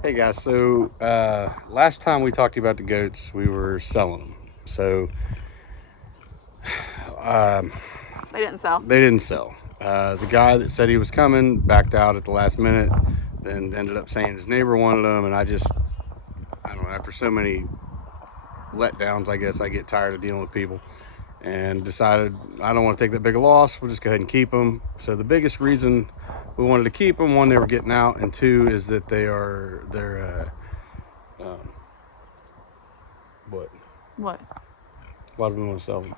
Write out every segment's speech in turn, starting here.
Hey guys, so last time we talked to you about the goats, we were selling them. So They didn't sell. they didn't sell. The guy that said he was coming backed out at the last minute, then ended up saying his neighbor wanted them, and I don't know, after so many letdowns, I guess I get tired of dealing with people and decided I don't want to take that big a loss. We'll just go ahead and keep them. So the biggest reason we wanted to keep them, one, they were getting out, and two is that they're what? What? Why do we want to sell them?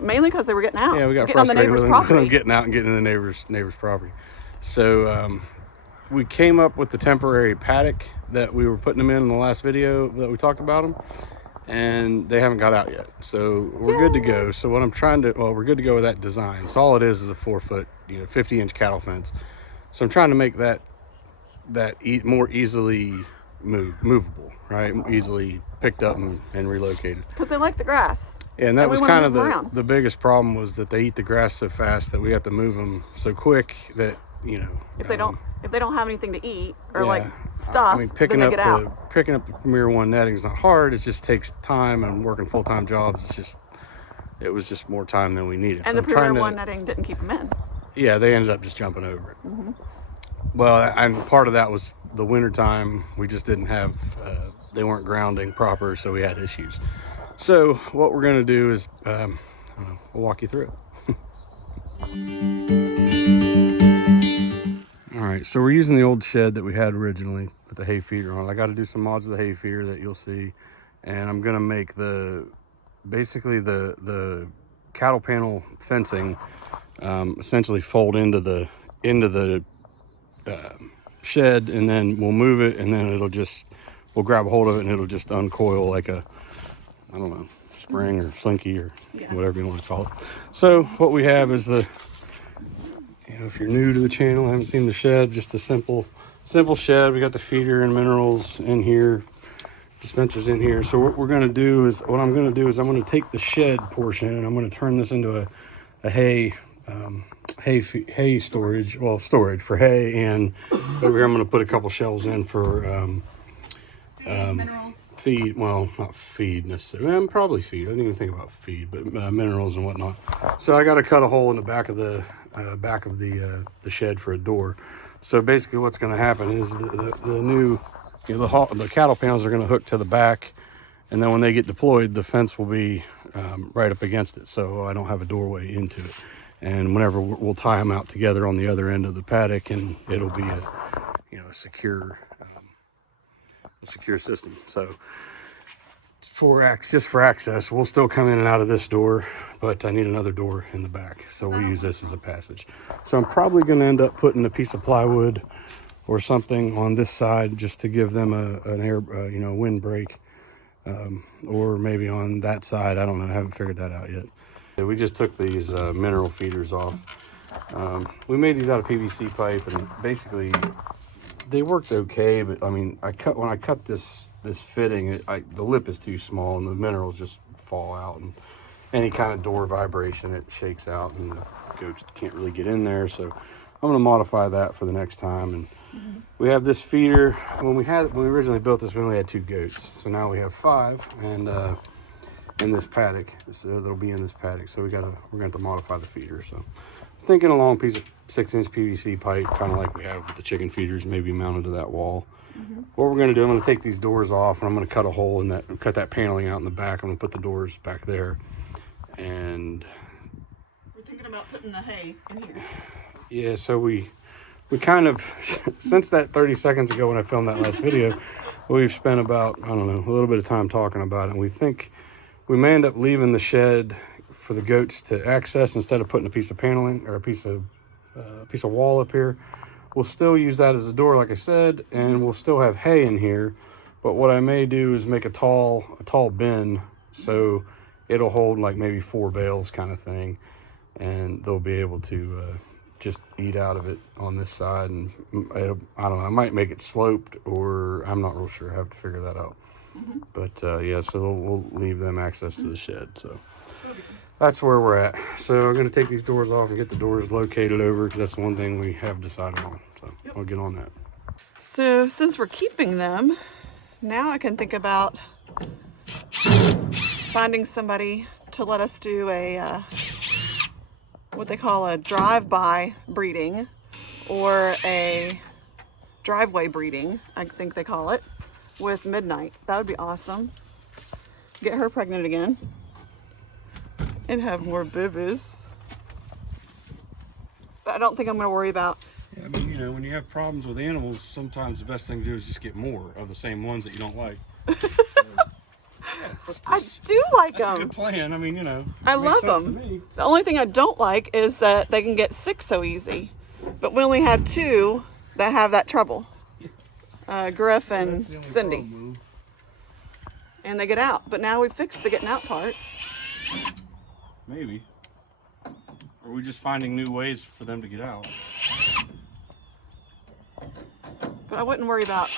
Mainly because they were getting out. Yeah, we got getting on the frustrated neighbor's with property. them getting out and getting in the neighbor's property. So we came up with the temporary paddock that we were putting them in the last video that we talked about them, and they haven't got out yet. So we're good to go. So what I'm trying to, we're good to go with that design. So all it is a 4-foot, 50-inch cattle fence. So I'm trying to make that more easily movable, right? Easily picked up and relocated. Because they like the grass. Yeah, and that was we wanna kind of move them around. the biggest problem, was that they eat the grass so fast that we have to move them so quick that, If they don't have anything to eat or yeah, like stuff, I mean, picking then they up get out. picking up the Premier One netting is not hard. It just takes time, and working full-time jobs, it was just more time than we needed. And So the I'm trying Premier to, One netting didn't keep them in. yeah, they ended up just jumping over it. Well, and part of that was the winter time. We just didn't have, they weren't grounding proper, so we had issues. So what we're going to do is, I don't know, we'll walk you through it. All right, so we're using the old shed that we had originally with the hay feeder on. I got to do some mods of the hay feeder that you'll see, and I'm going to make basically the cattle panel fencing essentially fold into the shed, and then we'll move it, and then we'll grab a hold of it, and it'll just uncoil like a, I don't know, spring or slinky or whatever you want to call it. So what we have is if you're new to the channel, haven't seen the shed, just a simple shed. We got the feeder and minerals in here, dispensers in here. So what I'm going to do is I'm going to take the shed portion, and I'm going to turn this into a hay storage. Well, storage for hay, and over here I'm going to put a couple shelves in for Minerals. feed. Well, not feed necessarily. Probably feed. I didn't even think about feed, but minerals and whatnot. So I got to cut a hole in the back of the shed for a door. So basically, what's going to happen is the new, the cattle panels are going to hook to the back, and then when they get deployed, the fence will be right up against it, so I don't have a doorway into it. And whenever we'll tie them out together on the other end of the paddock, and it'll be a secure system. So just for access, we'll still come in and out of this door, but I need another door in the back, so we'll use this as a passage. So I'm probably going to end up putting a piece of plywood or something on this side just to give them an air, wind break, or maybe on that side. I don't know. I haven't figured that out yet. We just took these mineral feeders off. We made these out of PVC pipe, and basically they worked okay, but I mean, when I cut this fitting, the lip is too small, and the minerals just fall out, and any kind of door vibration, it shakes out, and the goats can't really get in there. So I'm going to modify that for the next time. And we have this feeder. When we originally built this, we only had 2 goats, so now we have 5, and in this paddock, so that'll be in this paddock. So we're gonna have to modify the feeder. So thinking a long piece of 6-inch PVC pipe, kind of like we have with the chicken feeders, maybe mounted to that wall. What we're going to do, I'm going to take these doors off, and I'm going to cut a hole in that, cut that paneling out in the back. I'm going to put the doors back there, and We're thinking about putting the hay in here. yeah. So we kind of since that 30 seconds ago when I filmed that last video, we've spent about, I don't know, a little bit of time talking about it. And we think we may end up leaving the shed for the goats to access instead of putting a piece of paneling or a piece of wall up here. We'll still use that as a door, like I said, and we'll still have hay in here. But what I may do is make a tall bin, so it'll hold like maybe 4 bales kind of thing, and they'll be able to just eat out of it on this side. And I don't know, I might make it sloped, or I'm not real sure. I have to figure that out. But yeah, so we'll leave them access to the shed. So that's where we're at. So I'm going to take these doors off and get the doors located over, because that's one thing we have decided on. So I'll get on that. So since we're keeping them, now I can think about finding somebody to let us do a what they call a drive-by breeding, or a driveway breeding, I think they call it, with Midnight. That would be awesome. Get her pregnant again and have more boo-boos. But I don't think I'm going to worry about. Yeah, I mean, you know, when you have problems with animals, sometimes the best thing to do is just get more of the same ones that you don't like. I do like That's a them. good plan. I mean, you know, I makes love sense to them. me. The only thing I don't like is that they can get sick so easy. But we only have two that have that trouble. Griff and That's the only Cindy. problem. And they get out. But now we fixed the getting out part. Maybe. Or are we just finding new ways for them to get out? But I wouldn't worry about.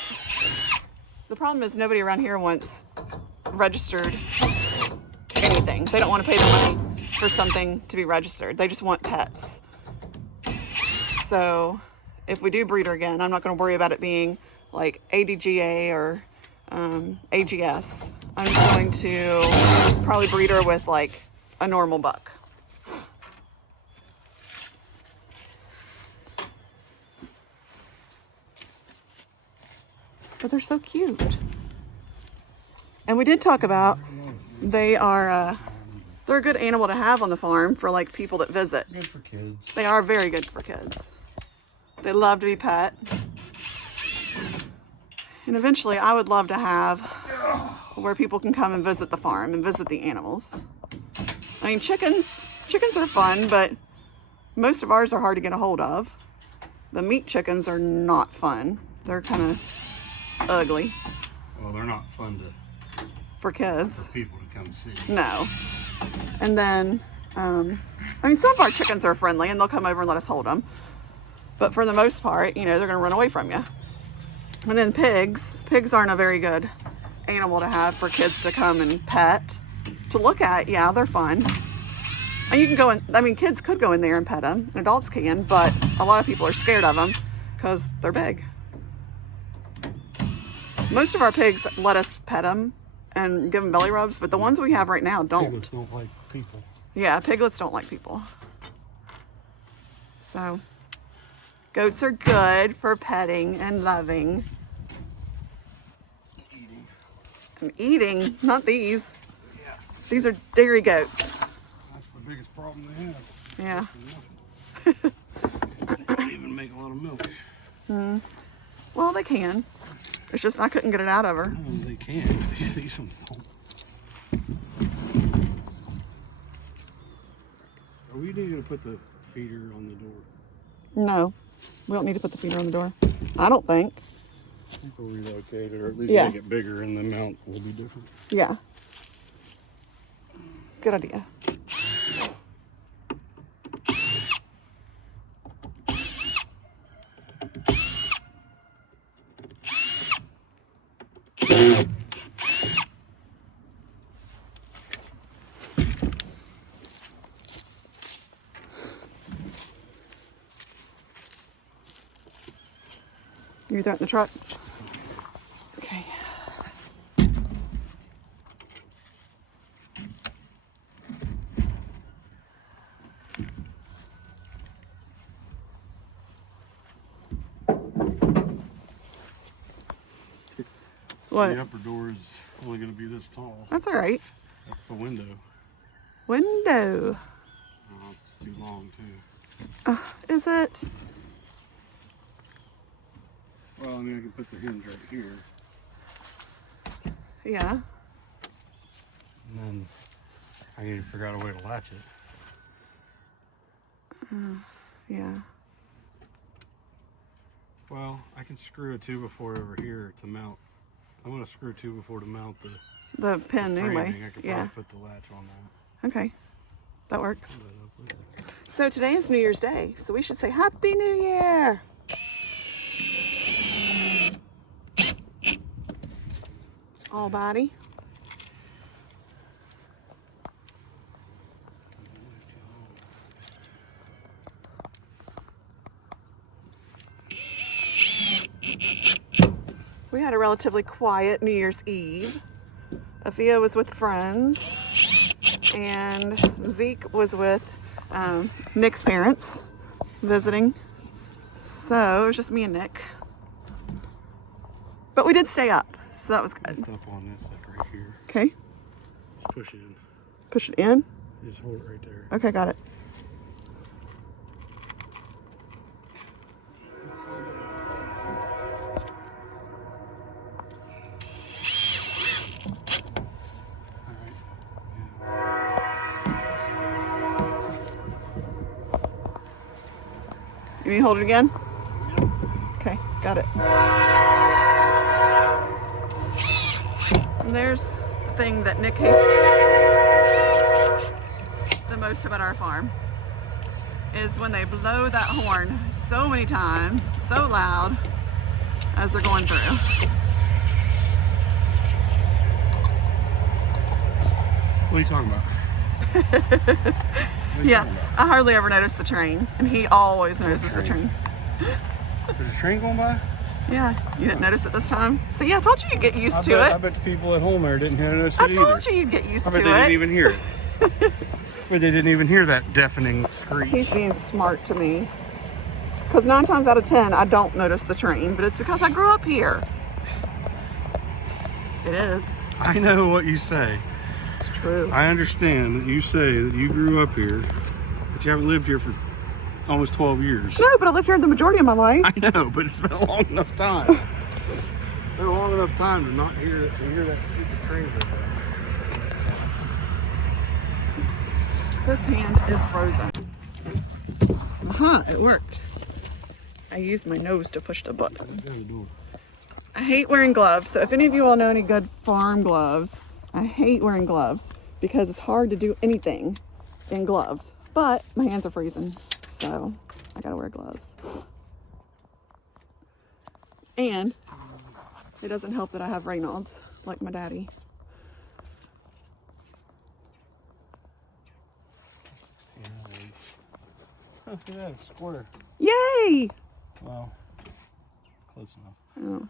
The problem is nobody around here wants registered anything. They don't want to pay their money for something to be registered. They just want pets. So if we do breed her again, I'm not going to worry about it being like ADGA or AGS. I'm going to probably breed her with like a normal buck. But they're so cute. And we did talk about they're a good animal to have on the farm for like people that visit. Good for kids. They are very good for kids. They love to be pet. And eventually I would love to have where people can come and visit the farm and visit the animals. I mean, chickens are fun, but most of ours are hard to get a hold of. The meat chickens are not fun. They're kind of ugly Well, they're not fun for kids. for people to come see. No. And then, I mean, some of our chickens are friendly and they'll come over and let us hold them. But for the most part, you know, they're going to run away from you. And then pigs aren't a very good animal to have for kids to come and pet. To look at, yeah, they're fun. And you can go in, I mean, kids could go in there and pet them, and adults can, but a lot of people are scared of them because they're big. Most of our pigs let us pet them and give them belly rubs, but the ones we have right now don't. Piglets don't like people. Yeah, piglets don't like people. So, goats are good for petting and loving. Eating. And eating, not these. Yeah. These are dairy goats. That's the biggest problem they have. Yeah. They don't even make a lot of milk. Well, they can. It's just I couldn't get it out of her. Oh, they can. These ones don't. Are we going to put the feeder on the door? No, we don't need to put the feeder on the door. I don't think. I think we'll relocate it, or at least Yeah. make it bigger, and the mount will be different. Yeah. Good idea. You throw it in the truck? Okay. What? The upper door is only going to be this tall. That's all right. That's the window. Window. Oh, it's just too long, too. Is it? Well, I mean, I can put the hinge right here. Yeah. And then I need to figure out a way to latch it. Yeah. Well, I can screw a 2x4 over here to mount. I'm going to screw 2x4 to mount the The pin framing. anyway. I could Yeah. probably put the latch on that. Okay. That works. Put that up there. So today is New Year's Day, so we should say Happy New Year. All body. We had a relatively quiet New Year's Eve. Afia was with friends, and Zeke was with Nick's parents visiting. So it was just me and Nick. But we did stay up, so that was good. Lift up on this, like right here. Okay. Just push it in. Push it in. Just hold it right there. Okay, got it. You mean hold it again? Okay, got it. And there's the thing that Nick hates the most about our farm, is when they blow that horn so many times, so loud, as they're going through. What are you talking about? Yeah, I hardly ever notice the train, and he always notices the train. There's a train going by? Yeah, you didn't notice it this time? See, I told you you'd get used to I it. bet the people at home there didn't notice it either. I told you you'd get used I to bet it. they didn't even hear it. Or they didn't even hear that deafening screech. He's being smart to me. Because 9 times out of 10, I don't notice the train, but it's because I grew up here. It is. I know what you say. It's true. I understand that you say that you grew up here, but you haven't lived here for almost 12 years. No, but I lived here the majority of my life. I know, but it's been a long enough time. It's been a long enough time to not hear that stupid train go by. This hand is frozen. It worked. I used my nose to push the button. I hate wearing gloves, so if any of you all know any good farm gloves, I hate wearing gloves because it's hard to do anything in gloves. But my hands are freezing, so I gotta wear gloves. And it doesn't help that I have Raynaud's, like my daddy. Oh, look at that, it's square. Yay! Well, close enough. Oh.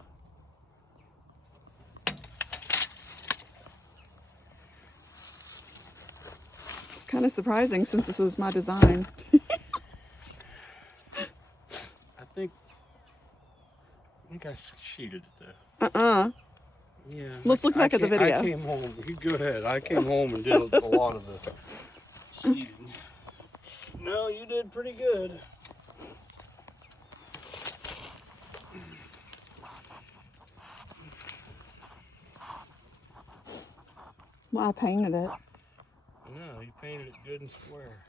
Kind of surprising since this was my design. I think I sheeted it though. Yeah. Let's look back at the video. I came home. You go ahead. I came home and did a lot of the sheeting. No, you did pretty good. Well, I painted it. No, you painted it good and square.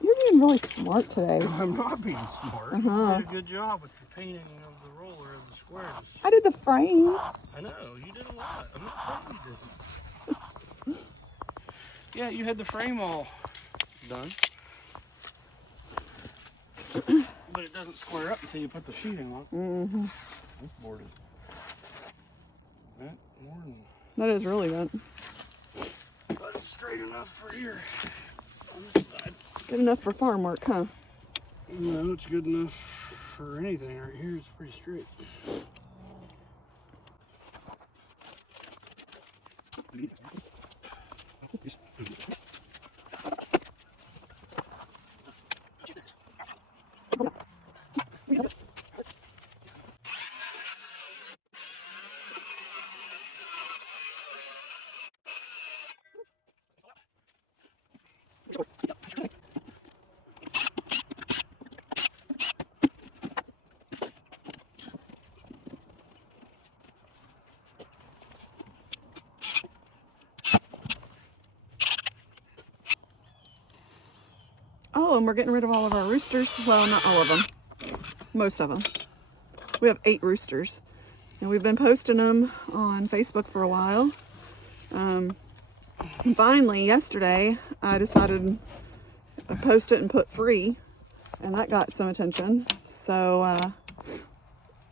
You're being really smart today. I'm not being smart. You did a good job with the painting of the roller of the squares. I did the frame. I know, you did a lot. I'm not saying you didn't. Yeah, you had the frame all done. But it doesn't square up until you put the sheeting on. This board is bent more than... That is really bent. But it's straight enough for here on this side. Good enough for farm work, huh? No, it's good enough for anything right here. It's pretty straight. Oh, and we're getting rid of all of our roosters. Well, not all of them. Most of them. We have 8 roosters. And we've been posting them on Facebook for a while. And finally, yesterday, I decided to post it and put free. And that got some attention. So,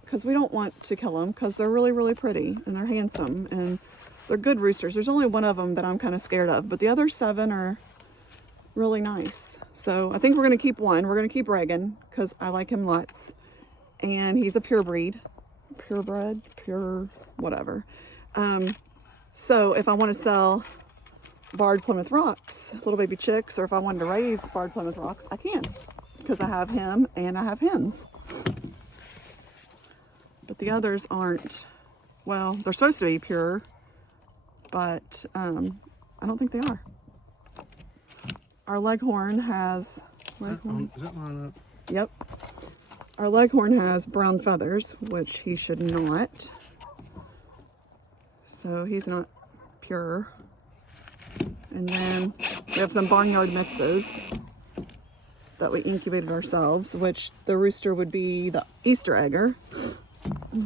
because we don't want to kill them because they're really, really pretty and they're handsome and they're good roosters. There's only one of them that I'm kind of scared of, but the other 7 are really nice. So I think we're going to keep one. We're going to keep Reagan because I like him lots. And he's a pure breed. purebred, pure whatever. So if I want to sell barred Plymouth Rocks, little baby chicks, or if I wanted to raise barred Plymouth Rocks, I can, because I have him and I have hens. But the others aren't, well, they're supposed to be pure, but I don't think they are. Our leghorn has, Is that line up? yep. Our leghorn has brown feathers, which he should not. So he's not pure. And then we have some barnyard mixes that we incubated ourselves, which the rooster would be the Easter egger.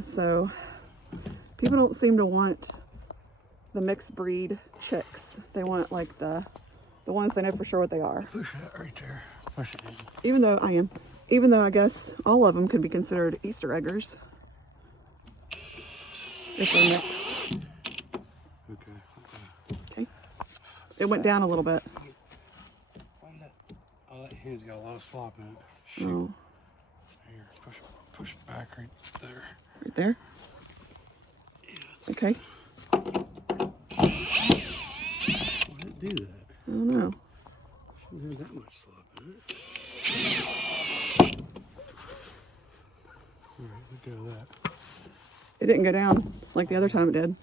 So people don't seem to want the mixed breed chicks. They want like the ones they know for sure what they are. Push that right there. Push it in. Even though I guess all of them could be considered Easter eggers if they're mixed. Okay. It went down a little bit. Oh, that hen's got a lot of slop in it. Oh. Here, push it back right there. Right there? Yeah, okay. Why did it do that? I don't know. Shouldn't have that much slop in it. Alright, let go of that. It didn't go down like the other time it did.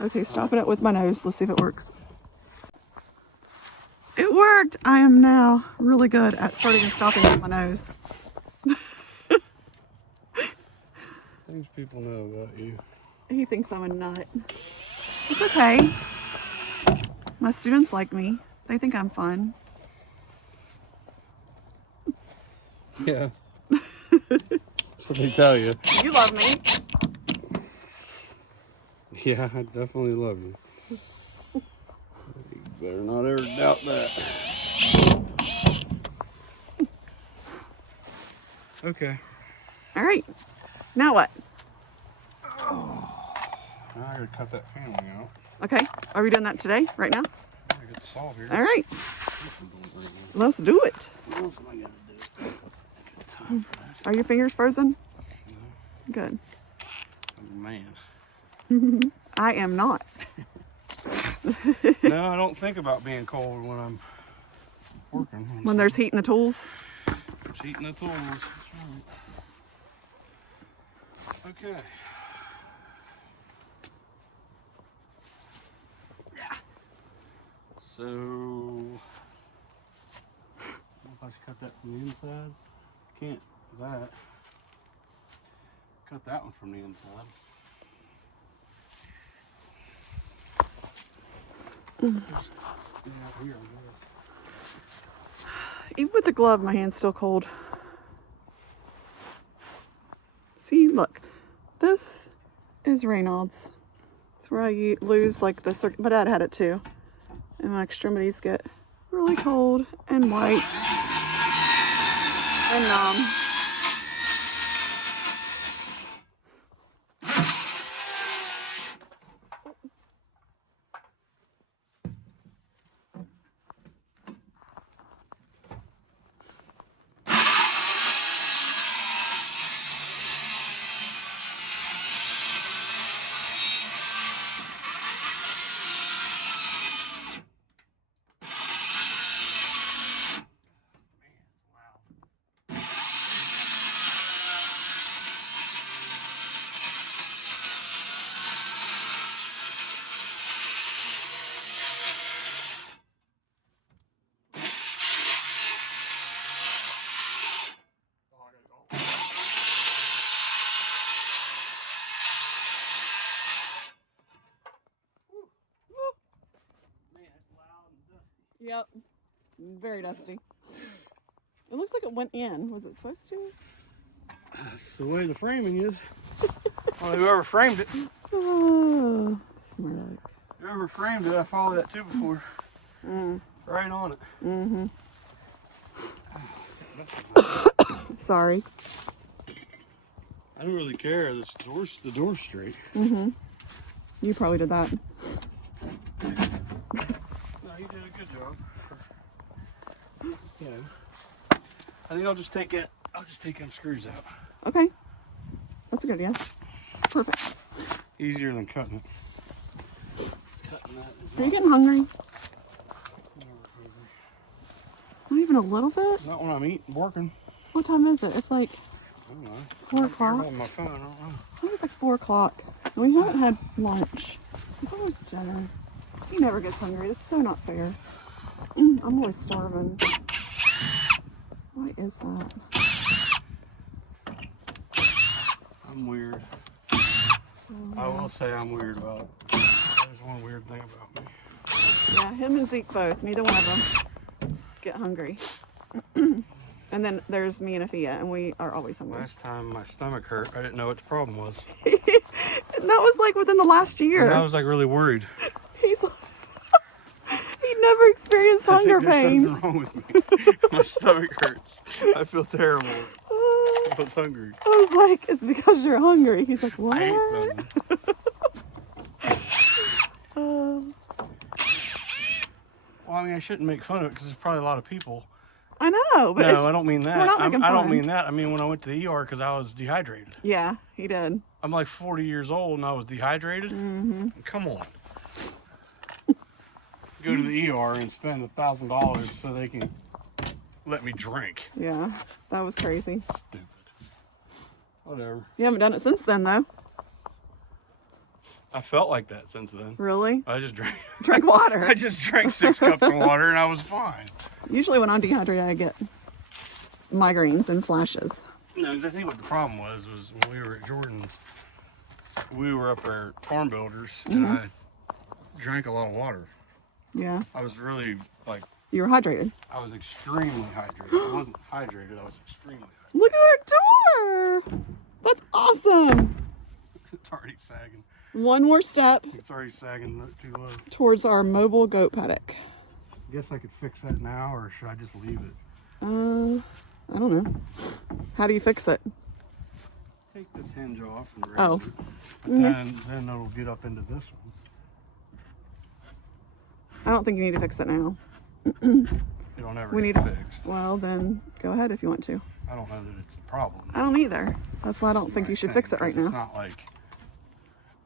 Okay, stopping it with my nose. Let's see if it works. It worked! I am now really good at starting and stopping with my nose. Things people know about you. He thinks I'm a nut. It's okay. My students like me. They think I'm fun. Yeah. That's what they tell you. You love me. Yeah, I definitely love you. You better not ever doubt that. Okay. All right. Now what? Now I gotta cut that family out. Okay. Are we doing that today? Right now? I got the saw here. All right. Let's do it. What else am I gonna do? Time for that. Are your fingers frozen? No, Good. I'm a man. I am not. No, I don't think about being cold when I'm working. When there's heat in the tools. There's heat in the tools. That's right. Okay. Yeah. So, if I should cut that from the inside, can't do that. Cut that one from the inside. Even with the glove, my hand's still cold. See, look. This is Raynaud's. It's where I lose like the circuit. My dad had it too. And my extremities get really cold and white and numb. Yep. Very dusty. It looks like it went in. Was it supposed to? That's the way the framing is. Well, whoever framed it. Oh, smart aleck. Whoever framed it, I followed that too before. Right on it. Mm-hmm. Sorry. I don't really care. The door's straight. Mm-hmm. You probably did that. No, you did a good job. Yeah. I think I'll just take them screws out. Okay. That's a good idea. Perfect. Easier than cutting it. Cutting that is Are you getting hungry? never hungry. Not even a little bit? Not when I'm eating, working. What time is it? It's like I don't know. 4 o'clock. On my phone, I don't know. I think it's like 4 o'clock. And we haven't had lunch. It's almost dinner. He never gets hungry. It's so not fair. I'm always starving. Why is that? I'm weird. I will say I'm weird about it. There's one weird thing about me. Yeah, him and Zeke both. Neither one of them get hungry. And then there's me and Afia, and we are always hungry. Last time my stomach hurt, I didn't know what the problem was. And that was like within the last year. And I was like really worried. He's like, he never experienced hunger I think there's pains. something wrong with me. My stomach hurts. I feel terrible. I was hungry. I was like, it's because you're hungry. He's like, what? I ate something. Well, I mean, I shouldn't make fun of it because there's probably a lot of people. I know, but No, I don't mean that. we're not making I don't fun. mean that. I mean when I went to the ER because I was dehydrated. Yeah, he did. I'm like 40 years old and I was dehydrated. Mm-hmm. Come on. Go to the ER and spend $1,000 so they can let me drink. Yeah, that was crazy. Stupid. Whatever. You haven't done it since then, though. I felt like that since then. Really? I just drank. Drink water. I just drank 6 cups of water and I was fine. Usually when I'm dehydrated, I get migraines and flashes. No, because I think what the problem was when we were at Jordan's, we were up there at Farm Builders and I drank a lot of water. Yeah. I was really like, You were hydrated. I was extremely hydrated. I wasn't hydrated, I was extremely hydrated. Look at our door. That's awesome. It's already sagging. One more step It's already sagging too low. towards our mobile goat paddock. I guess I could fix that now, or should I just leave it? I don't know. How do you fix it? Take this hinge off and raise Oh. it. And then it'll get up into this one. I don't think you need to fix it now. It'll never We get need fixed. Well, then go ahead if you want to. I don't know that it's a problem. I don't either. That's why I don't think you should fix it right It's now. not like,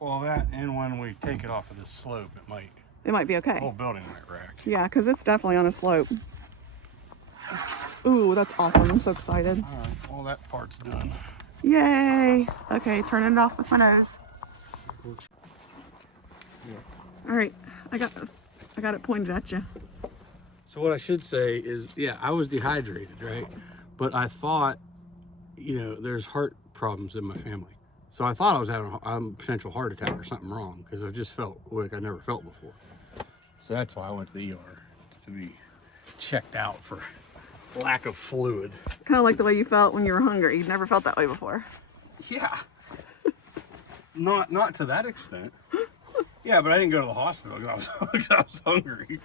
well, that, and when we take it off of this slope, it might, It might be the okay. whole building might rack. Yeah, because it's definitely on a slope. Ooh, that's awesome. I'm so excited. All right, well, that part's done. Yay. Okay, turning it off with my nose. All right, I got it pointed at you. So what I should say is, yeah, I was dehydrated, right? But I thought, you know, there's heart problems in my family. So I thought I was having a potential heart attack or something wrong because I just felt like I never felt before. So that's why I went to the ER to be checked out for lack of fluid. Kind of like the way you felt when you were hungry. You'd never felt that way before. Yeah. Not to that extent. Yeah, but I didn't go to the hospital because I was hungry.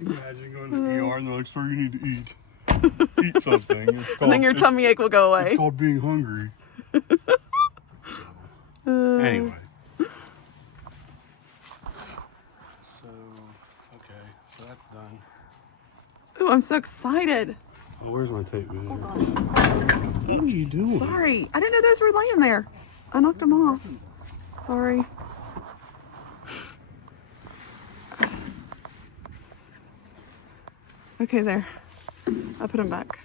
Imagine going to the ER and they're like, sir, you need to eat. Eat something. It's called, And then your tummy ache will go away. It's called being hungry. Anyway. So, okay. So that's done. Ooh, I'm so excited. Oh, where's my tape, man? What are you doing? Sorry. I didn't know those were laying there. I knocked them off. Sorry. Okay, there. I put them back.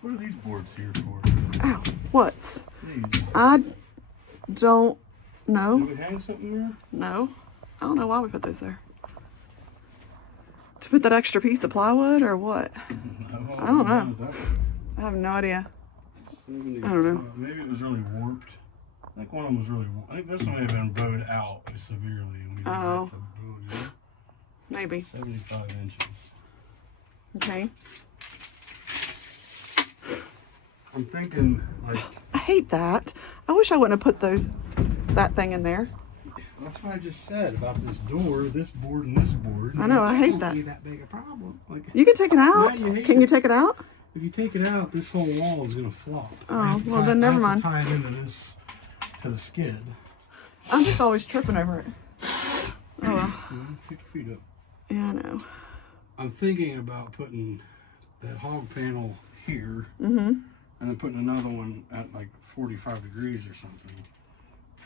What are these boards here for? Ow. What? These. I don't know. Did we hang something there? No. I don't know why we put those there. To put that extra piece of plywood or what? I don't know. I have no idea. I don't know. Maybe it was really warped. Like one of them was really warped. I think this one may have been bowed out severely. And we didn't Oh. have to bow it in. Maybe. 75 inches. Okay. I'm thinking like, I hate that. I wish I wouldn't have put that thing in there. that's what I just said about this door, this board, and this board. I know, I hate It that. can't be that big a problem. Like, You can take it out. No, you hate Can it. you take it out? if you take it out, this whole wall is gonna flop. Oh, I have to well, tie- then never I mind. have to tie it into this, to the skid. I'm just always tripping over it. Oh well. Pick your feet up. Yeah, I know. I'm thinking about putting that hog panel here, Mm-hmm. and then putting another one at like 45 degrees or something,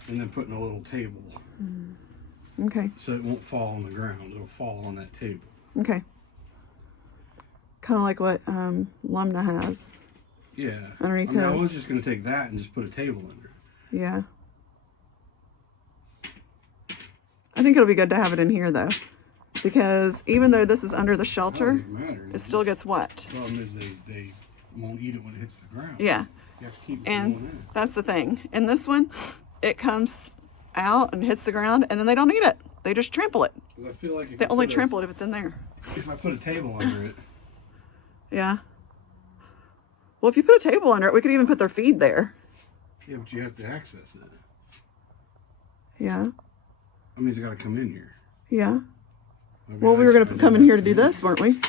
and then putting a little table. Okay. So it won't fall on the ground. It'll fall on that table. Okay. Kind of like what Lumna has. Yeah. Underneath I mean, I his. was just going to take that and just put a table under it. Yeah. I think it'll be good to have it in here though, because even though this is under the shelter, It doesn't matter. it still gets wet. The problem is they won't eat it when it hits the ground. Yeah. You have to keep it going in. And that's the thing. In this one, it comes out and hits the ground, and then they don't eat it. They just trample it. 'Cause I feel like if They you only put trample it if it's in there. if I put a table under it, Yeah. Well, if you put a table under it, we could even put their feed there. yeah, but you have to access it. Yeah. I mean, it's got to come in here. Yeah. I mean, Well, we were going to I come in know here to that. do this, weren't we?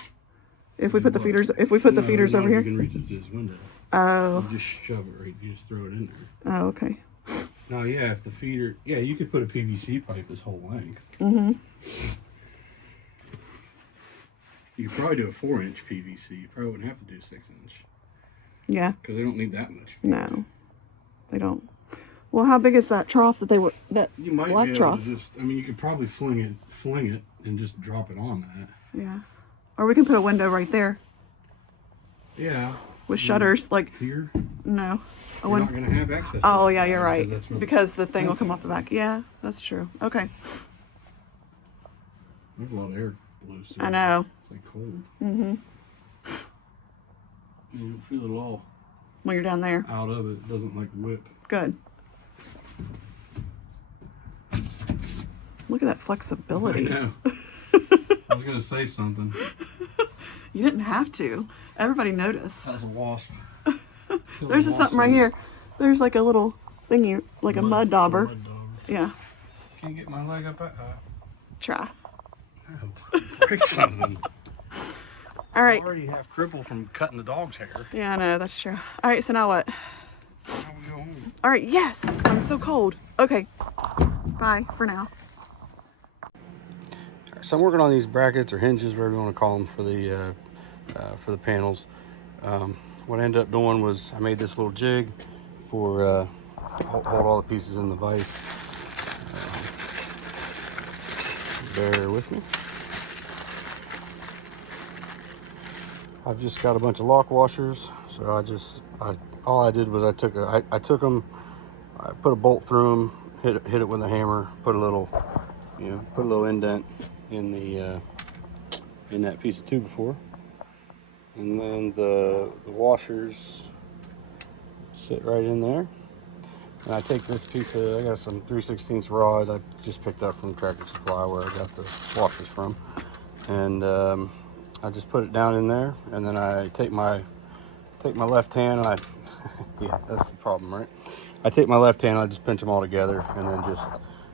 If we put the feeders, No, over you here. can reach it to this window. Oh. You just shove it right. You just throw it in there. Oh, okay. No, yeah, if the feeder, yeah, you could put a PVC pipe this whole length. Mm-hmm. You could probably do a 4-inch PVC. You probably wouldn't have to do 6-inch Yeah. because they don't need that much. No, they don't. Well, how big is that trough that they were, that You might black be able trough? to just. I mean, you could probably fling it, and just drop it on that. Yeah. Or we can put a window right there Yeah. with shutters, like, Here, no. A you're win- not going to have access. to Oh, that yeah, side you're right. that's where Because the thing will fencing come off the back. Yeah, that's true. Okay. There's a lot of air blows through. I know. It's like cold. Mm-hmm. You don't feel it all When you're down there. out of it. It doesn't like whip. Good. Look at that I flexibility. know. I was going to say something. You didn't have to. Everybody noticed. That's a wasp. There's just something right here. There's like a little thingy, like a mud dauber. Yeah. Can't get my leg up. Try. Break something. All right. I'm already half crippled from cutting the dog's hair. Yeah, I know. That's true. All right. So now what? Now we go home. All right. Yes. I'm so cold. Okay. Bye for now. So I'm working on these brackets or hinges, whatever you want to call them, for the panels. What I ended up doing was I made this little jig for hold all the pieces in the vise. Bear with me. I've just got a bunch of lock washers, so all I did was I took them, I put a bolt through them, hit it with a hammer, put a little indent in in that piece of 2x4, and then the washers sit right in there. And I take this piece of, I got some 3/16 rod I just picked up from Tractor Supply where I got the washers from, and I just put it down in there, and then I take my left hand, and yeah, that's the problem, right? I take my left hand, I just pinch them all together, and then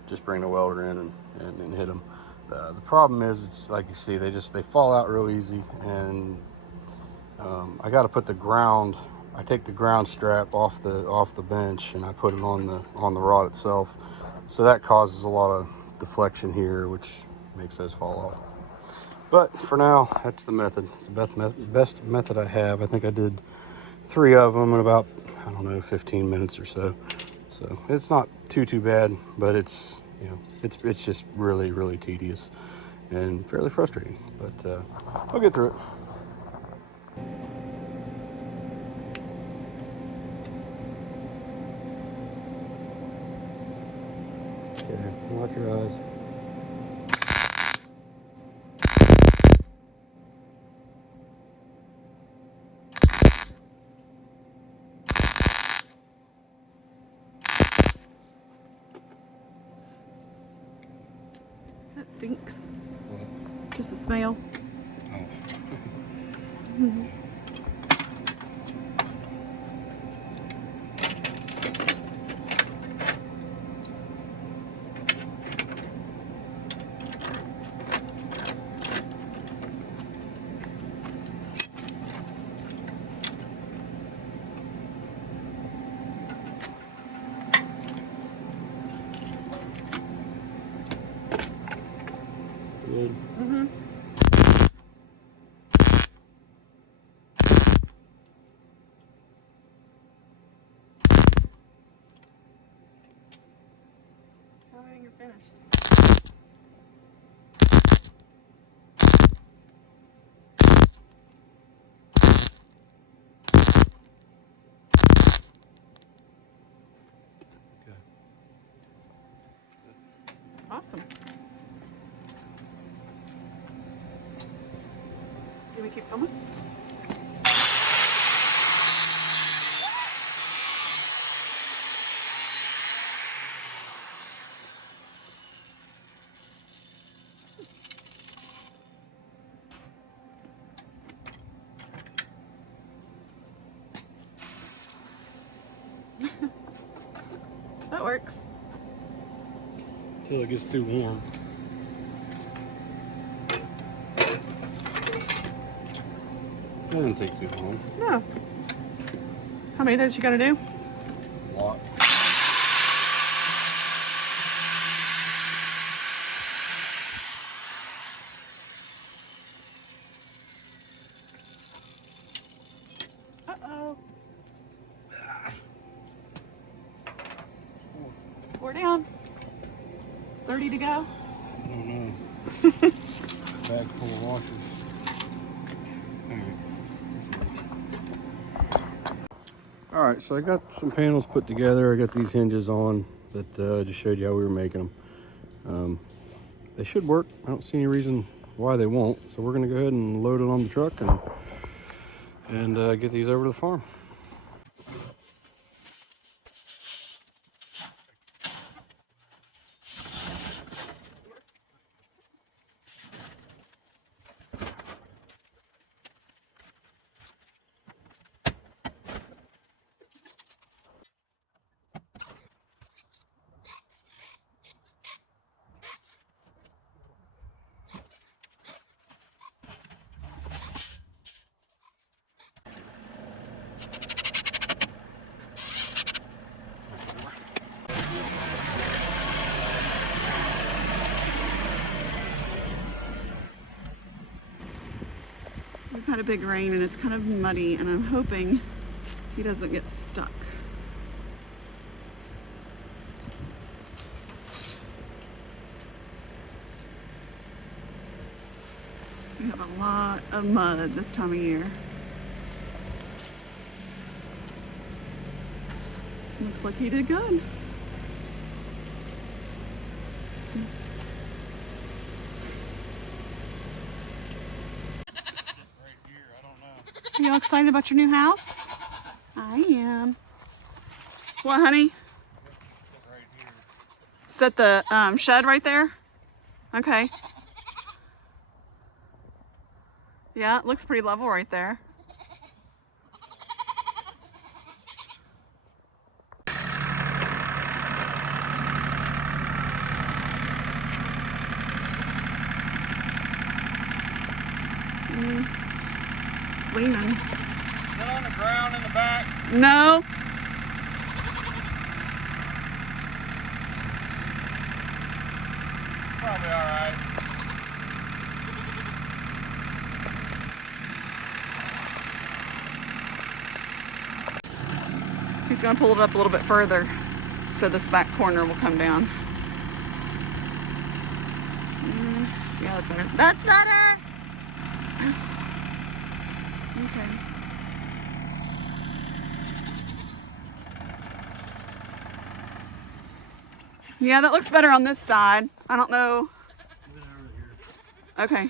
just bring the welder in and hit them. The problem is, it's like you see, they fall out real easy, and I got to put the ground. I take the ground strap off the bench, and I put it on the rod itself. So that causes a lot of deflection here, which makes those fall off. But for now, that's the method. It's the best method I have. I think I did 3 of them in about, I don't know, 15 minutes or so. So it's not too bad, but it's just really, really tedious and fairly frustrating. But I'll get through it. Okay, watch your eyes. That stinks. What? Just the smell. Oh. Good. Mm-hmm. finished. Okay. Awesome. Can we keep filming? That works. Until it gets too warm. That doesn't take too long. No. How many of those you gotta do? A lot. Uh-oh. 4 down. 30 to go. I don't know. Bag full of washers. Alright, so I got some panels put together. I got these hinges on that just showed you how we were making them. They should work. I don't see any reason why they won't. So we're going to go ahead and load it on the truck and get these over to the farm. We've had a big rain and it's kind of muddy, and I'm hoping he doesn't get stuck. We have a lot of mud this time of year. Looks like he did good. Are you all excited about your new house? I am. What, honey? Set the shed right there? Okay. Yeah, it looks pretty level right there. It's leaning. Is it on the ground in the back? No. Probably alright. He's gonna pull it up a little bit further so this back corner will come down. Yeah, that's better. That's better! Okay. Yeah, that looks better on this side. I don't know. Okay.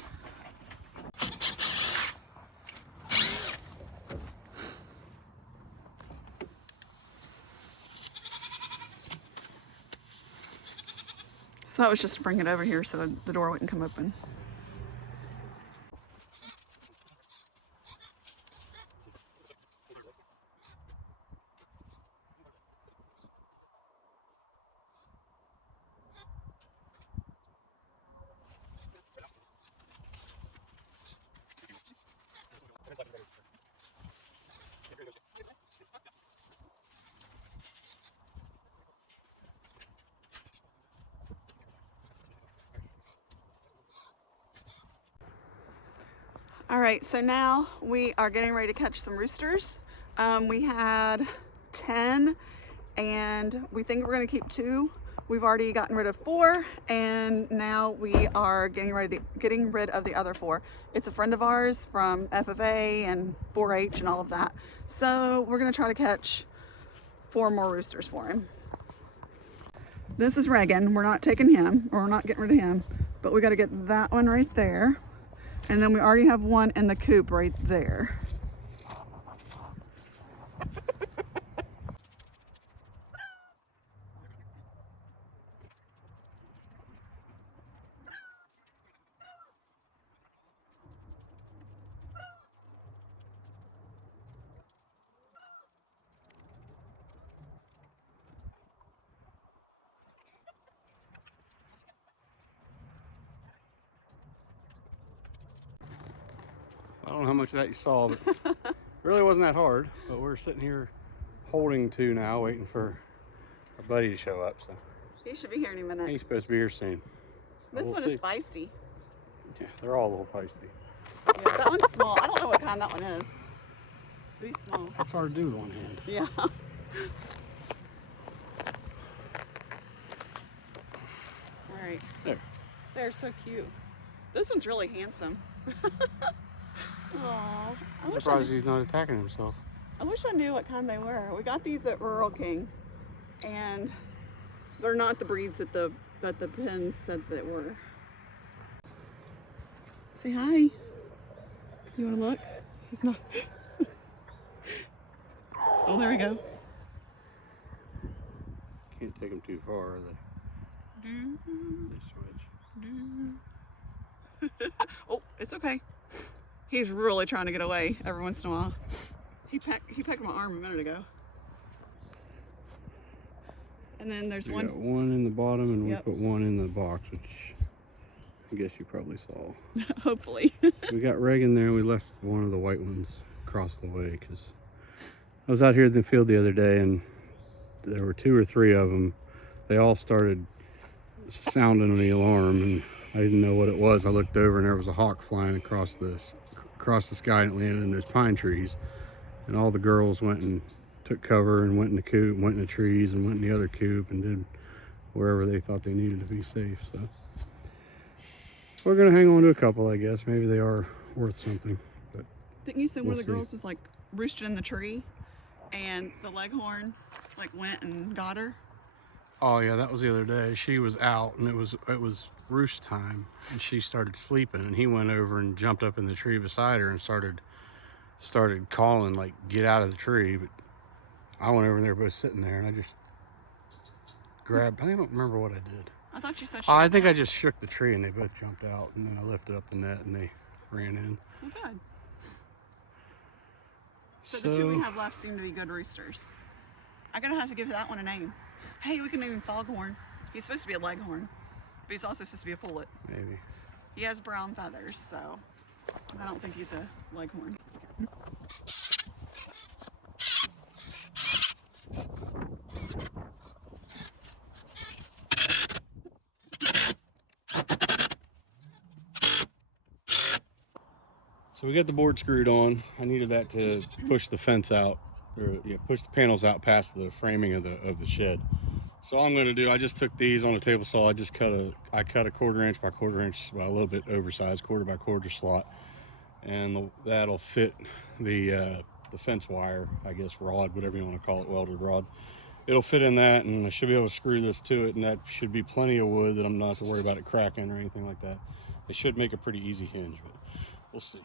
So that was just to bring it over here so the door wouldn't come open. All right, so now we are getting ready to catch some roosters. We had 10 and we think we're gonna keep 2. We've already gotten rid of 4, and now we are getting rid of the other 4. It's a friend of ours from FFA and 4-H and all of that. So we're gonna try to catch 4 more roosters for him. This is Reagan. We're not taking him, or we're not getting rid of him, but we got to get that one right there. And then we already have one in the coop right there. I don't know how much of that you saw, but it really wasn't that hard. But we're sitting here holding 2 now, waiting for our buddy to show up. So He should be here any minute. he's supposed to be here soon. This We'll one see. is feisty. Yeah, they're all a little feisty. Yeah, that one's small. I don't know what kind that one is, but he's small. That's hard to do with one hand. Yeah. All right. There. They're so cute. This one's really handsome. Aw, I'm surprised he's not attacking himself. I wish I knew what kind they were. We got these at Rural King, and they're not the breeds that the pins said they were. Say hi. You want to look? He's not. Oh, there we go. Can't take him too far, are they? They switch. Oh, it's okay. He's really trying to get away every once in a while. He pecked my arm a minute ago. And then there's We one. got one in the bottom, and Yep. we put one in the box, which I guess you probably saw. Hopefully. We got Reagan there, and we left one of the white ones across the way because I was out here in the field the other day, and there were 2 or 3 of them. They all started sounding the alarm, and I didn't know what it was. I looked over, and there was a hawk flying across the sky, and it landed in those pine trees. And all the girls went and took cover and went in the coop, went in the trees, and went in the other coop, and did wherever they thought they needed to be safe. So we're gonna hang on to a couple, I guess. Maybe they are worth something. But Didn't you say one of the We'll see. girls was like roosted in the tree, and the leghorn like went and got her? oh yeah, that was the other day. She was out, and it was roost time, and she started sleeping, and he went over and jumped up in the tree beside her and started calling, like, get out of the tree. But I went over and they were both sitting there, and I just grabbed, I don't remember what I did. I thought you said she I got think out. I just shook the tree and they both jumped out, and then I lifted up the net and they ran in. Oh, good. So the 2 we have left seem to be good roosters. I'm gonna have to give that one a name. Hey, we can name him Foghorn. He's supposed to be a leghorn, but he's also supposed to be a pullet. Maybe. He has brown feathers, so I don't think he's a leghorn. So we got the board screwed on. I needed that to push the fence out, or push the panels out past the framing of the shed. So all I'm going to do, I just took these on a table saw. I cut a 1/4 inch by 1/4 inch, by a little bit oversized 1/4 by 1/4 slot, and that'll fit the fence wire, I guess, rod, whatever you want to call it, welded rod. It'll fit in that, and I should be able to screw this to it, and that should be plenty of wood that I'm not to worry about it cracking or anything like that. It should make a pretty easy hinge, but we'll see.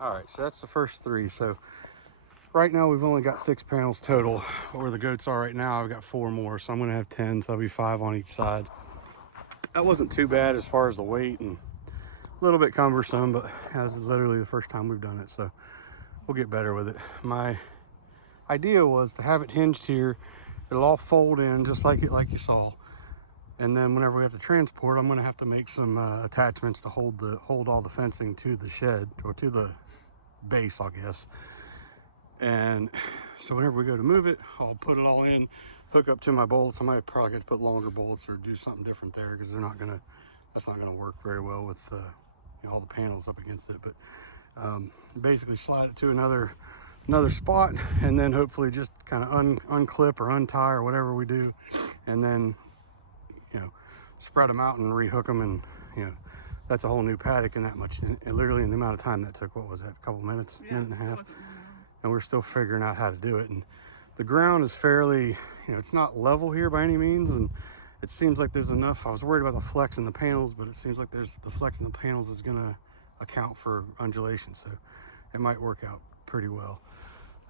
All right, so that's the first 3. So right now we've only got 6 panels total. Where the goats are right now, I've got 4 more, so I'm gonna have 10, so I'll be 5 on each side. that wasn't too bad as far as the weight, and a little bit cumbersome, but that was literally the first time we've done it, so we'll get better with it. My idea was to have it hinged here. It'll all fold in just like you saw, and then whenever we have to transport, I'm going to have to make some attachments to hold all the fencing to the shed, or to the base, I guess. And so whenever we go to move it, I'll put it all in, hook up to my bolts. I might probably have to put longer bolts or do something different there, because that's not gonna work very well with you know, all the panels up against it. But basically slide it to another spot, and then hopefully just kind of unclip or untie or whatever we do, and then, you know, spread them out and rehook them, and you know, that's a whole new paddock in that much, and literally in the amount of time that took. What was that, a couple minutes? Yeah, minute and a half. And we're still figuring out how to do it. And the ground is fairly, you know, it's not level here by any means, and it seems like there's enough. I was worried about the flex in the panels, but it seems like the flex in the panels is gonna account for undulation, so it might work out pretty well.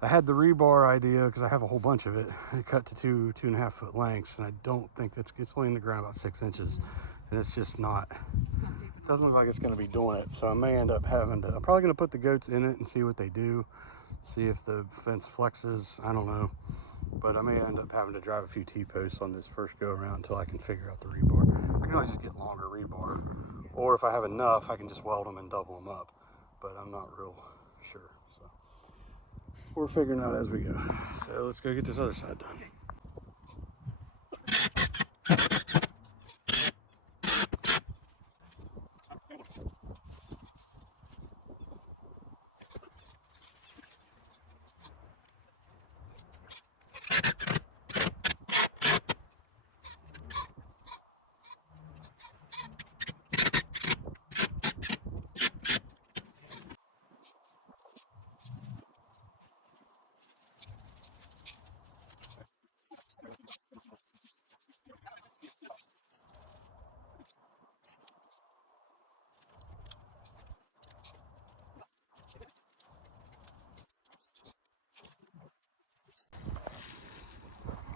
I had the rebar idea because I have a whole bunch of it. I cut to 2.5 foot lengths, and I don't think it's only in the ground about 6 inches, and it's just not. It doesn't look like it's going to be doing it, so I may end up having to. I'm probably going to put the goats in it and see what they do, see if the fence flexes. I don't know, but I may end up having to drive a few T-posts on this first go around until I can figure out the rebar. I can always just get longer rebar, or if I have enough, I can just weld them and double them up. But I'm not real sure, so we're figuring out as we go. So let's go get this other side done.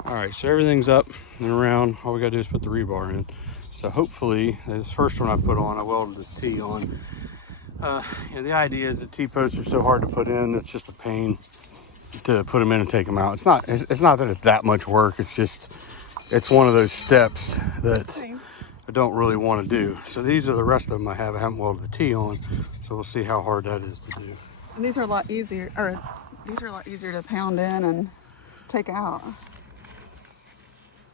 All right, so everything's up and around. All we gotta do is put the rebar in. So hopefully, this first one I put on, I welded this T on. You know, the idea is that T-posts are so hard to put in, it's just a pain to put them in and take them out. It's not that it's that much work. It's just, it's one of those steps that I don't really want to do. So these are the rest of them I haven't welded the T on. So we'll see how hard that is to do. And these are a lot easier, to pound in and take out.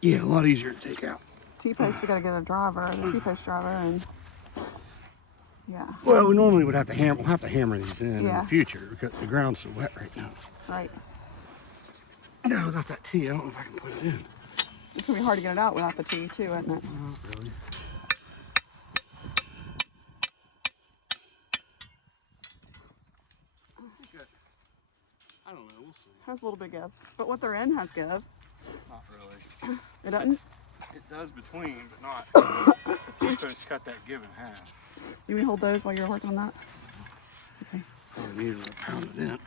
Yeah, a lot easier to take out. T-post, we gotta get a driver, the T-post driver, and yeah. Well, we normally would have to hammer. We'll have to hammer these in Yeah. the future because the ground's so wet right now. Right. Yeah, without that T, I don't know if I can put it in. It's gonna be hard to get it out without the T too, isn't it? Not really. I don't know. We'll see. Has a little bit give, but what they're in has give. Not really. It doesn't. It does between, but not. The T-posts cut that give in half. You may hold those while you're working on that. Okay. Probably need to pound it in.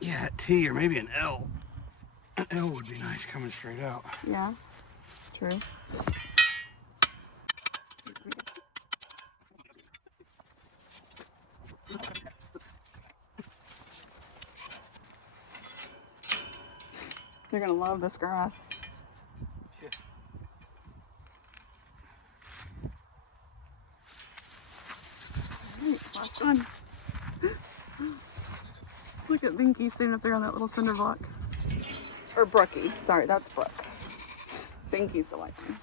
Yeah, a T or maybe an L. An L would be nice coming straight out. Yeah. True. They're gonna love this grass. Yeah. Alright, last one. Look at Binky standing up there on that little cinder block. Or Brookie. Sorry, that's Brooke. Binky's the white one.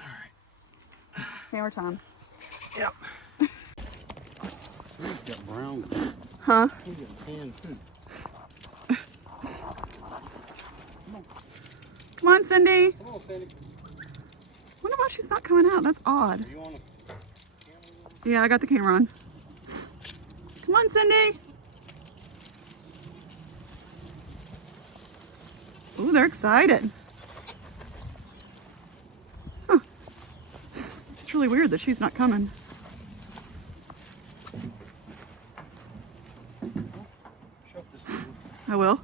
All right. Hammer time. Yep. He's got brown. Huh? He's got canned food. Come on, Cindy. Come on, Sandy. Wonder why she's not coming out. That's odd. Are you on the camera? Yeah, I got the camera on. Come on, Cindy. Ooh, they're excited. Huh. It's really weird that she's not coming. Shut this door. I will.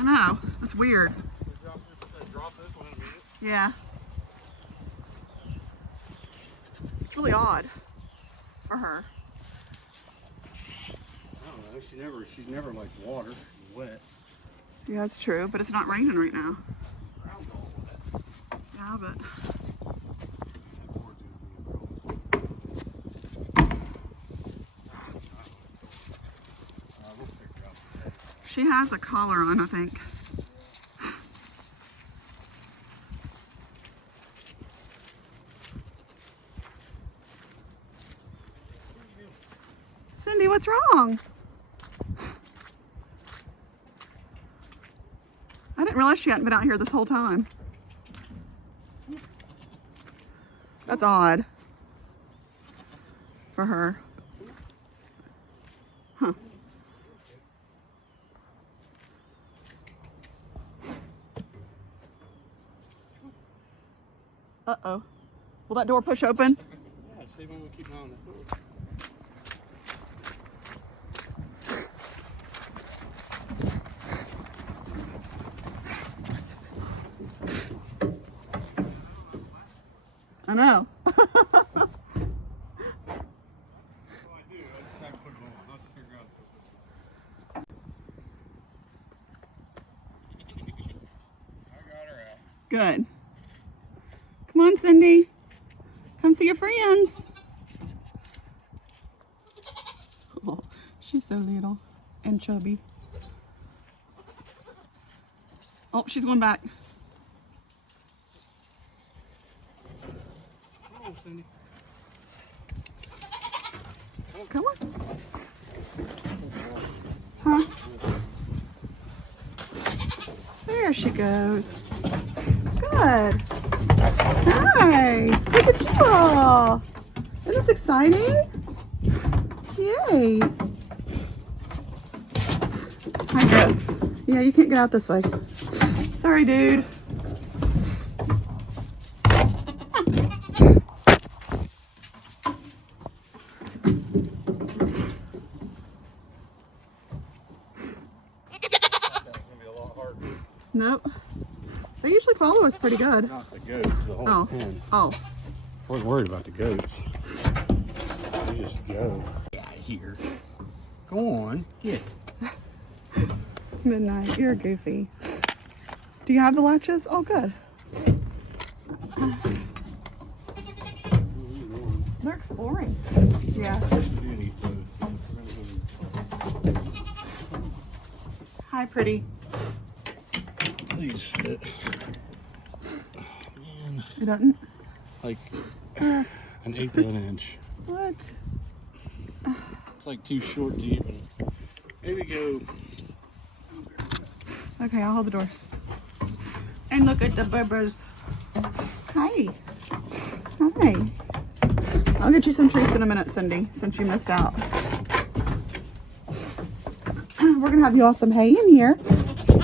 I know. That's weird. Yeah. It's really odd for her. I don't know. She's never liked water, wet. Yeah, it's true, but it's not raining right now. Yeah, but she has a collar on, I think. Cindy, what's wrong? I didn't realize she hadn't been out here this whole time. That's odd for her. Huh. Uh-oh. Will that door push open? Yeah, see when we keep an eye on that door. I know. Good. Come on, Cindy. Come see your friends. Oh, she's so little and chubby. Oh, she's going back. Oh, Cindy. Come on. Huh? There she goes. Good. Hi. Look at you all. Isn't this exciting? Yay. Hi, girl. Yeah, you can't get out this way. Sorry, dude. Nope. They usually follow us pretty good. Not the goats, the whole pen. Oh. I wasn't worried about the goats. You just go. Get out of here. Go on, get. Midnight, you're goofy. Do you have the latches? Oh, good. They're exploring. Yeah. Hi, pretty. These fit. Oh, man. It doesn't? Like an eighth of an inch. What? It's like too short to even. Maybe go. Okay, I'll hold the door. And look at the bubbers. Hi. Hi. I'll get you some treats in a minute, Cindy, since you missed out. We're going to have you all some hay in here.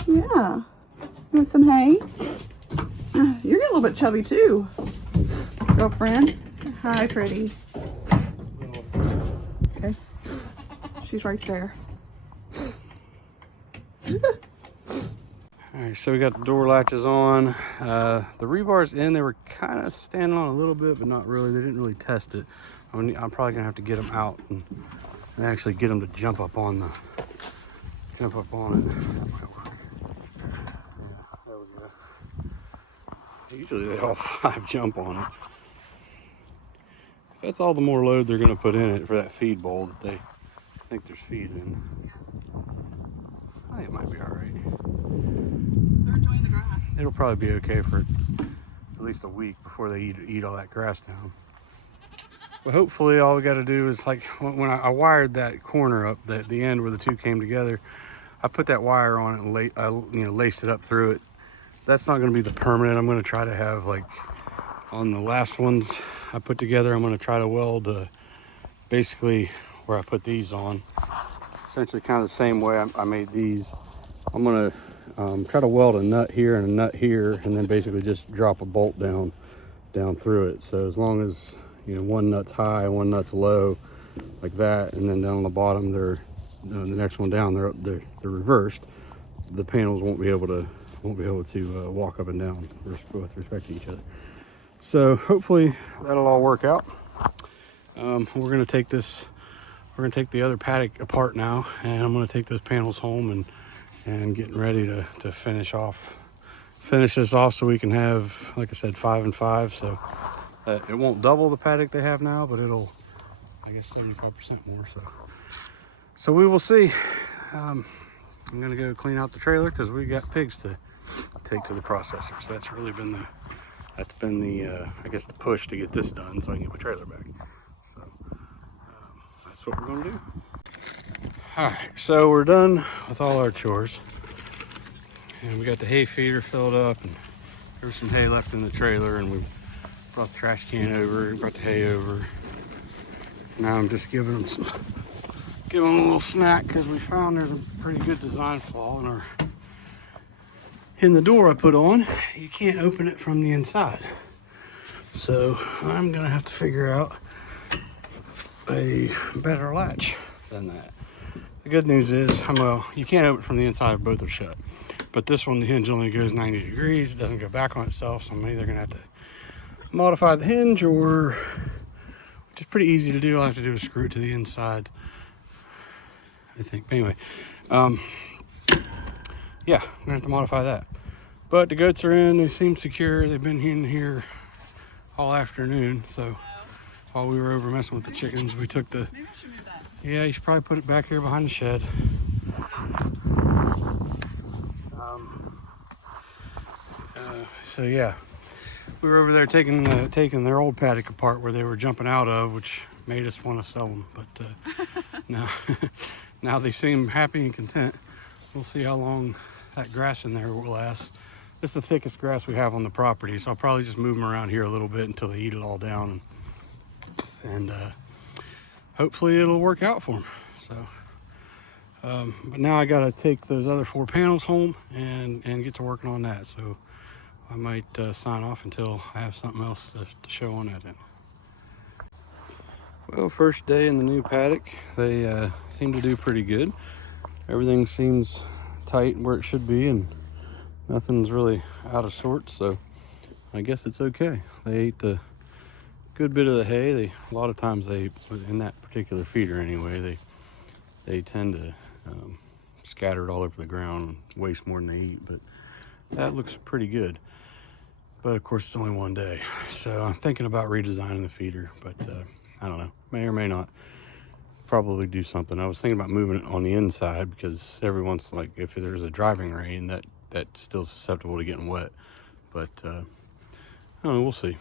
Yeah. You want some hay? You're getting a little bit chubby, too, girlfriend. Hi, pretty. Okay. She's right there. All right, so we got the door latches on. The rebar's in. They were kind of standing on a little bit, but not really. They didn't really test it. I'm probably gonna have to get them out and actually get them to jump up on it. That might work. Yeah, there we go. Usually they all 5 jump on it. That's all the more load they're gonna put in it for that feed bowl that they think there's feed in. I think it might be all right. They're enjoying the grass. It'll probably be okay for at least a week before they eat all that grass down. But hopefully all we got to do is, like, when I wired that corner up, the end where the two came together, I put that wire on it and laced it up through it. That's not going to be the permanent. I'm going to try to have, like, on the last ones I put together, I'm going to try to weld basically where I put these on. Essentially kind of the same way I made these. I'm going to try to weld a nut here and a nut here, and then basically just drop a bolt down through it. So as long as, one nut's high, one nut's low, like that, and then down on the bottom, the next one down, they're reversed. the panels won't be able to walk up and down with respect to each other. So hopefully that'll all work out. We're gonna take the other paddock apart now, and I'm gonna take those panels home and getting ready to finish this off so we can have, like I said, 5 and 5. So it won't double the paddock they have now, but it'll, I guess, 75% more. So we will see. I'm gonna go clean out the trailer because we got pigs to take to the processor. So that's really been the I guess the push to get this done so I can get my trailer back. So that's what we're gonna do. All right, so we're done with all our chores, and we got the hay feeder filled up, and there was some hay left in the trailer, and we brought the trash can over and brought the hay over. Now I'm just giving them a little snack because we found there's a pretty good design flaw in the door I put on. You can't open it from the inside. So I'm gonna have to figure out a better latch than that. The good news is, well, you can't open it from the inside, both are shut. But this one, the hinge only goes 90 degrees, it doesn't go back on itself, so I'm either gonna have to modify the hinge, or, which is pretty easy to do, all I have to do is screw it to the inside, I think. Anyway, yeah, I'm gonna have to modify that. But the goats are in, they seem secure, they've been in here all afternoon, so while we were over messing with the chickens, we took the, yeah, you should probably put it back here behind the shed. So yeah, we were over there taking their old paddock apart where they were jumping out of, which made us want to sell them. But now they seem happy and content. We'll see how long that grass in there will last. This is the thickest grass we have on the property, so I'll probably just move them around here a little bit until they eat it all down, and hopefully it'll work out for them. So, but now I got to take those other 4 panels home and get to working on that. So I might sign off until I have something else to show on that end. Well, first day in the new paddock, they seem to do pretty good. Everything seems tight where it should be, and nothing's really out of sorts, so I guess it's okay. They ate the good bit of the hay. A lot of times in that particular feeder anyway, they tend to scatter it all over the ground and waste more than they eat, but that looks pretty good. But of course, it's only one day, so I'm thinking about redesigning the feeder, but I don't know, may or may not. Probably do something. I was thinking about moving it on the inside because every once, like if there's a driving rain, that's still susceptible to getting wet. But I don't know, we'll see.